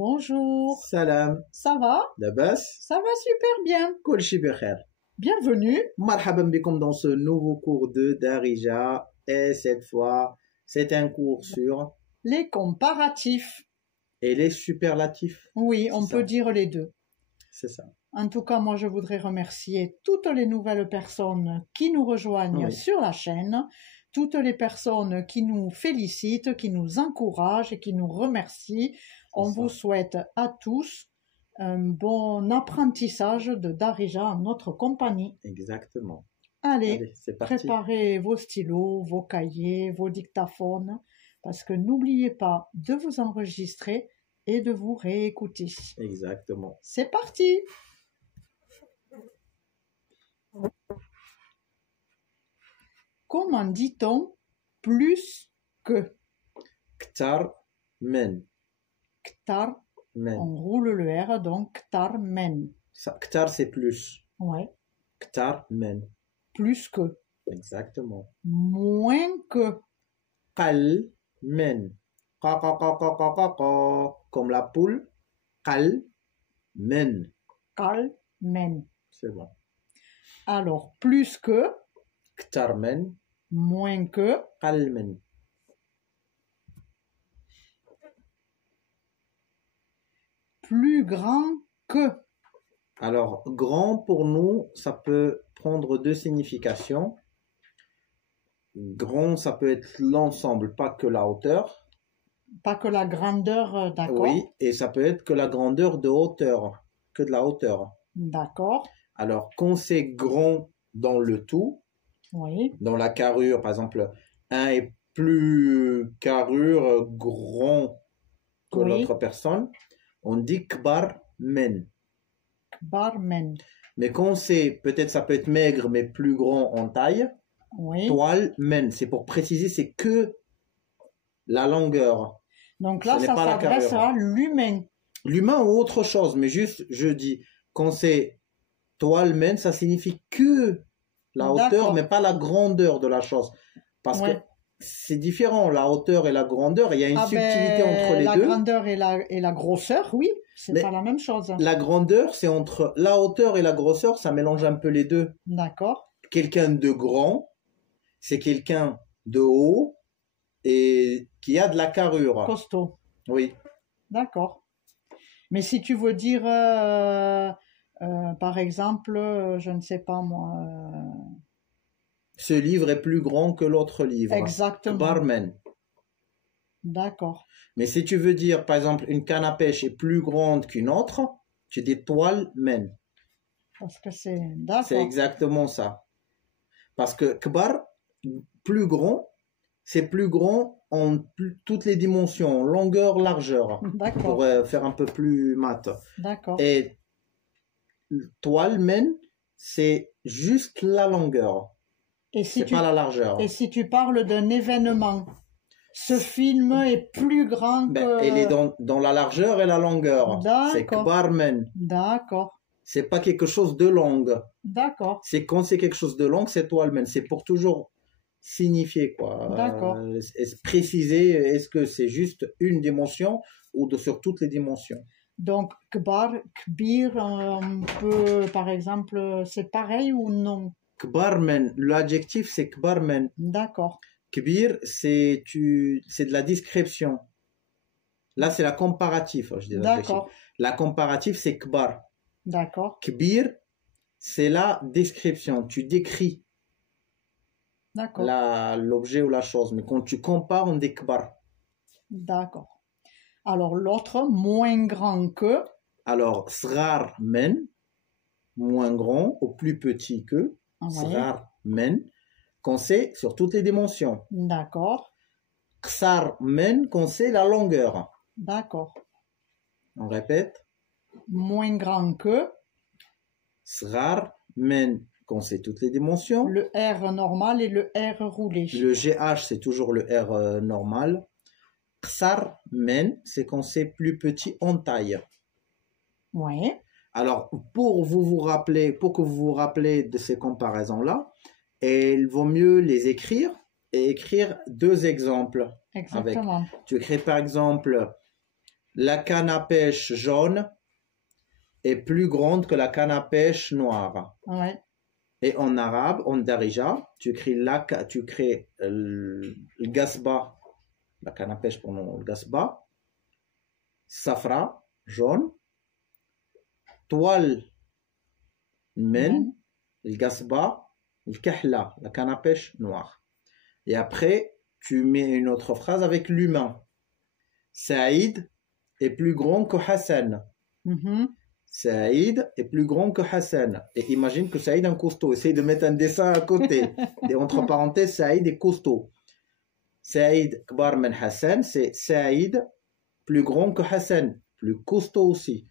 Bonjour, Salam, ça va? labas, Ça va super bien. kol shi bikhair. Bienvenue. Marhaban bikum dans ce nouveau cours de Darija. Et cette fois, c'est un cours sur Les comparatifs. et les superlatifs. Oui, C'est on ça. peut dire les deux. C'est ça. En tout cas, moi, je voudrais remercier toutes les nouvelles personnes qui nous rejoignent Oui. sur la chaîne, toutes les personnes qui nous félicitent, qui nous encouragent et qui nous remercient. On ça. vous souhaite à tous un bon apprentissage de Darija en notre compagnie. Exactement. Allez, Allez, c'est parti. préparez vos stylos, vos cahiers, vos dictaphones, parce que n'oubliez pas de vous enregistrer et de vous réécouter. Exactement. C'est parti! Comment dit-on plus que? Ktar men. Ktar, Men. on roule le R, donc ktar men. Ça, Ktar c'est plus. Ouais, Ktar men. plus que. Exactement. Moins que. Kal men. Ka. Comme la poule. Kal men. Kal men. C'est bon. Alors, plus que, Ktar men. moins que, Kal men. plus grand que. Alors, grand pour nous, ça peut prendre deux significations. Grand, ça peut être l'ensemble, pas que la hauteur. Pas que la grandeur, d'accord. Oui, et ça peut être que la grandeur de hauteur, que de la hauteur. D'accord, Alors, quand c'est grand dans le tout, oui, dans la carrure, par exemple, un est plus carrure, grand que Oui. l'autre personne, on dit kbar men. barman, Mais quand c'est, peut-être ça peut être maigre, mais plus grand en taille, oui. toile men. C'est pour préciser, c'est que la longueur. Donc là, Ce n'est ça pas la s'adresse carrure. à l'humain. L'humain ou autre chose, mais juste, je dis, quand c'est toile men, ça signifie que la hauteur, D'accord. mais pas la grandeur de la chose. Parce que Ouais. c'est différent, la hauteur et la grandeur, il y a une Ah subtilité ben, entre les la deux. grandeur et la grosseur, oui, c'est Mais- pas la même chose. La grandeur, c'est entre la hauteur et la grosseur, ça mélange un peu les deux. D'accord, Quelqu'un de grand, c'est quelqu'un de haut et qui a de la carrure. costaud, Oui, d'accord. Mais si tu veux dire, par exemple, je ne sais pas moi, ce livre est plus grand que l'autre livre. exactement, Barman. d'accord, Mais si tu veux dire, par exemple, une canne à pêche est plus grande qu'une autre, tu dis toile men. parce que c'est, C'est d'accord, exactement ça. Parce que kbar, plus grand, c'est plus grand en toutes les dimensions, longueur, largeur, d'accord, pour faire un peu plus mat. d'accord. Et toile men, c'est juste la longueur, Et si c'est tu pas la largeur. Et si tu parles d'un événement, ce film est plus grand Ben, que... elle est dans la largeur et la longueur. C'est D'accord. kbarmen. D'accord, C'est pas quelque chose de long. d'accord, C'est quand c'est quelque chose de long, c'est toilemen. C'est pour toujours signifier, quoi. D'accord. Préciser, est-ce que c'est juste une dimension ou sur toutes les dimensions. Donc, kbar, kbir, on peut, par exemple, c'est pareil ou non? Kbarmen, l'adjectif c'est kbarmen. D'accord, Kbir, c'est de la description. Là, c'est la comparatif, je dis l'adjectif. d'accord, La comparatif, c'est kbar. d'accord, Kbir, c'est la description. Tu décris d'accord, l'objet ou la chose. Mais quand tu compares, on dit kbar. d'accord. Alors, l'autre, moins grand que, Alors, srar men, moins grand ou plus petit que. oui, Srar men, qu'on sait sur toutes les dimensions. d'accord, Ksar men, qu'on sait la longueur. d'accord. On répète. Moins grand que, Srar men, qu'on sait toutes les dimensions. le R normal et le R roulé. Le GH, c'est toujours le R normal. Ksar men, c'est qu'on sait plus petit en taille. Oui, Alors, pour que vous vous rappelez de ces comparaisons-là, il vaut mieux les écrire et écrire deux exemples. exactement. Tu écris par exemple la canne à pêche jaune est plus grande que la canne à pêche noire. Ouais. Et en arabe, en darija, tu crées le gasba, la canne à pêche pour le gasba, safra, jaune, toile, men, le gasba, le kahla, la canne à pêche noire. Et après, tu mets une autre phrase avec l'humain. Saïd est plus grand que Hassan. Saïd est plus grand que Hassan. Et imagine que Saïd est un costaud. Essaye de mettre un dessin à côté. Et entre parenthèses, Saïd est costaud. Saïd kbar men Hassan, c'est Saïd plus grand que Hassan, plus costaud aussi.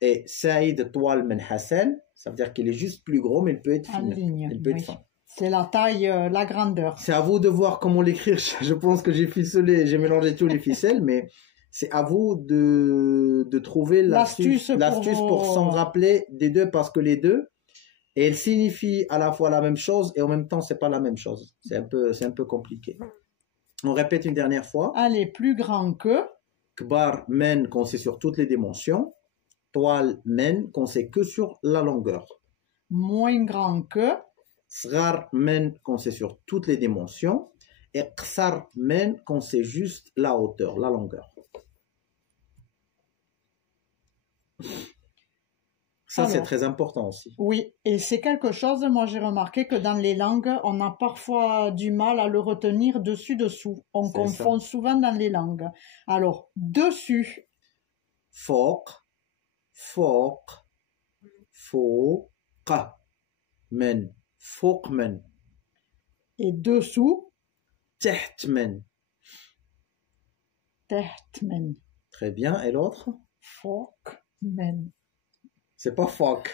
Et Saïd toile men Hassan, ça veut dire qu'il est juste plus gros, mais il peut être fin. Il peut être fin. C'est la taille, la grandeur. C'est à vous de voir comment l'écrire. Je pense que j'ai mélangé tous les ficelles, mais c'est à vous de trouver l'astuce pour s'en rappeler des deux, parce que les deux, elles signifient à la fois la même chose et en même temps, c'est pas la même chose. C'est un peu compliqué. On répète une dernière fois. Allez, plus grand que. Kbar men, qu'on sait sur toutes les dimensions. Toile men, qu'on sait que sur la longueur. Moins grand que. Srar men, qu'on sait sur toutes les dimensions. Et qsar men, qu'on sait juste la hauteur, la longueur. Ça, c'est très important aussi. Oui, et c'est quelque chose, moi j'ai remarqué que dans les langues, on a parfois du mal à le retenir dessus-dessous. On confond souvent dans les langues. Alors, dessus. Fawq, fawq, fawqa, men, fawq men. Et dessous. Taht men. Taht men. Très bien. Et l'autre? Fawq men. C'est pas fuck.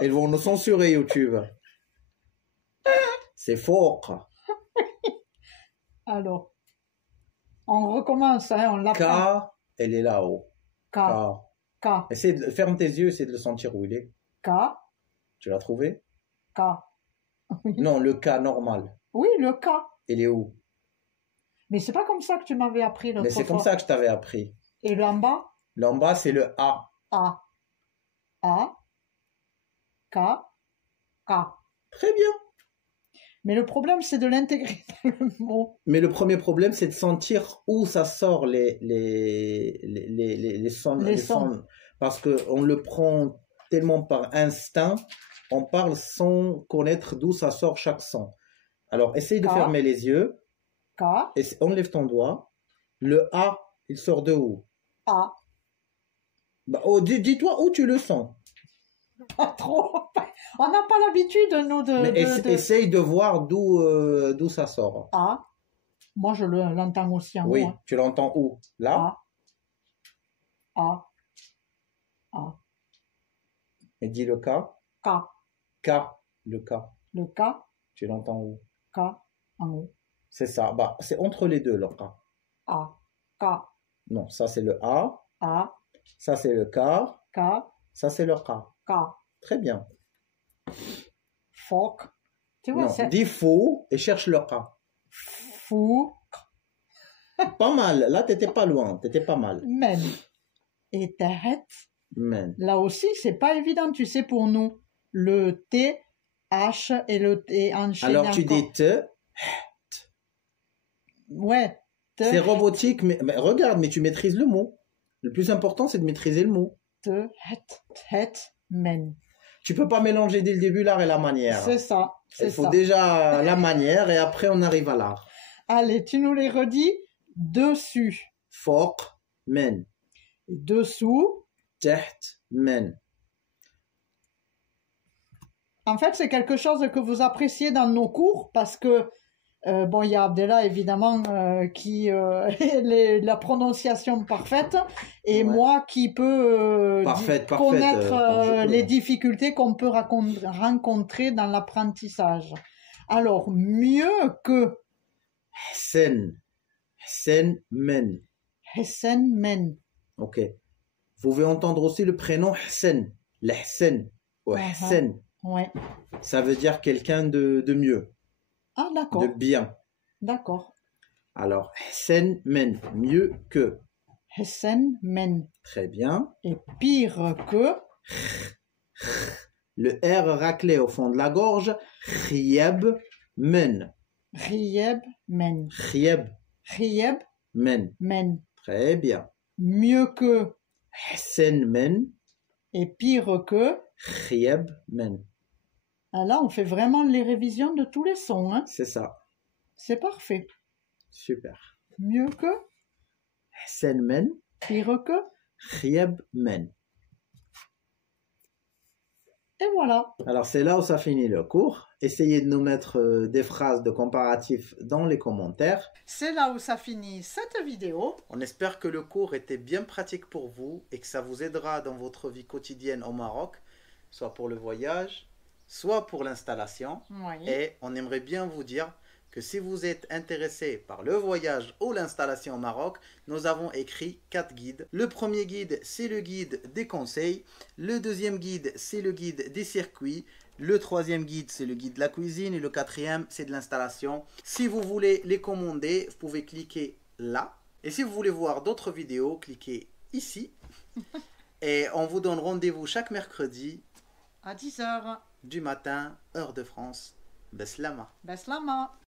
Ils vont nous censurer YouTube. C'est fawq. Alors, on recommence, hein, on l'apprend. K, elle est là-haut. K. K. Ferme tes yeux, essaie de le sentir où il est. K. Tu l'as trouvé? K. Oui. Non, le K normal. Oui, le K. Il est où? Mais c'est pas comme ça que tu m'avais appris l'autre fois. Mais c'est comme ça que je t'avais appris. Et le en bas? Le en bas, c'est le A. A. A. K. K. Très bien. Mais le problème, c'est de l'intégrer dans le mot. Mais le premier problème, c'est de sentir où ça sort les sons. Parce qu'on le prend tellement par instinct, on parle sans connaître d'où ça sort chaque son. Alors, essaye de fermer les yeux. K. Et enlève ton doigt. Le A, il sort de où? A. Bah, dis-toi où tu le sens. Pas trop. On n'a pas l'habitude, nous, de... Essaye de voir d'où ça sort. A. Moi, je l'entends aussi en haut. Oui, hein. tu l'entends où? Là? A. A. Et dis le K. K. K, le K. Le K. Tu l'entends où? K. En haut. C'est ça. Bah, c'est entre les deux, le K. A. K. Non, ça c'est le A. A. Ça c'est le K. K. Ça c'est le K. K. Très bien. Fawq. Tu vois, non, dis fou et cherche le K. Fou. Pas mal. Là, t'étais pas loin. T'étais pas mal. Men. Et tahet. Men. Là aussi, c'est pas évident, tu sais, pour nous. Le T, H et le T enchaîné. Alors, tu dis te. Ouais. C'est robotique, mais regarde, mais tu maîtrises le mot. Le plus important, c'est de maîtriser le mot. Te, het, men. Tu peux pas mélanger dès le début l'art et la manière. C'est ça. Il faut déjà la manière et après on arrive à l'art. Allez, tu nous les redis. Dessus. Fawq, men. Et dessous. Taht, men. En fait, c'est quelque chose que vous appréciez dans nos cours parce que bon, il y a Abdellah évidemment qui la prononciation parfaite et moi qui peux connaître les difficultés qu'on peut rencontrer dans l'apprentissage. Alors, mieux que Hsen, Hsen men. Hsen men. Ok. Vous pouvez entendre aussi le prénom Hsen, l'Hsen ou Hsen. Ouais. Ça veut dire quelqu'un de mieux. Ah, d'accord. De bien. D'accord. Alors, Hsen men, mieux que. Hessen men. Très bien. Et pire que, Le R raclé au fond de la gorge. Khieb men. Rieb men. Khieb Rieb men. men. Très bien. Mieux que Hsen men. et pire que. Khieb men. Ah, là, on fait vraiment les révisions de tous les sons. Hein. C'est ça. C'est parfait. Super. Mieux que, Hsen men. pire que. Khieb men. Et voilà. Alors c'est là où ça finit le cours. Essayez de nous mettre des phrases de comparatif dans les commentaires. C'est là où ça finit cette vidéo. On espère que le cours était bien pratique pour vous et que ça vous aidera dans votre vie quotidienne au Maroc, soit pour le voyage, soit pour l'installation. Oui. Et on aimerait bien vous dire que si vous êtes intéressé par le voyage ou l'installation au Maroc, nous avons écrit 4 guides. Le premier guide, c'est le guide des conseils. Le deuxième guide, c'est le guide des circuits. Le troisième guide, c'est le guide de la cuisine. Et le quatrième, c'est de l'installation. Si vous voulez les commander, vous pouvez cliquer là. Et si vous voulez voir d'autres vidéos, cliquez ici. Et on vous donne rendez-vous chaque mercredi À 10h. du matin, heure de France. Beslama. Beslama.